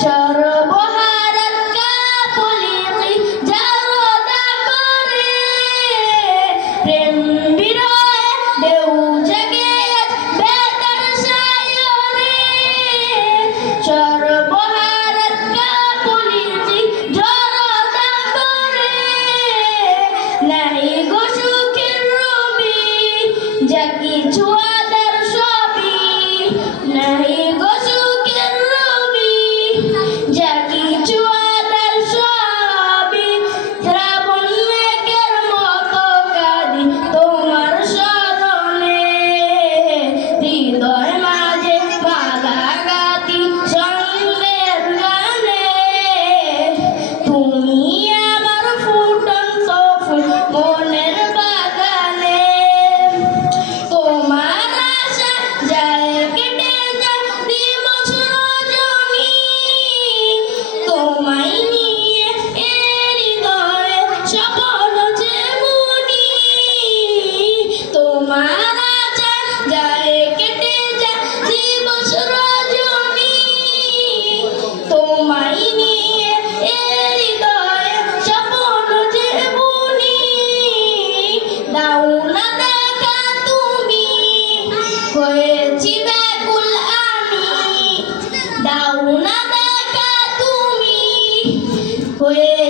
acara দেখা তুমি। হয়েছি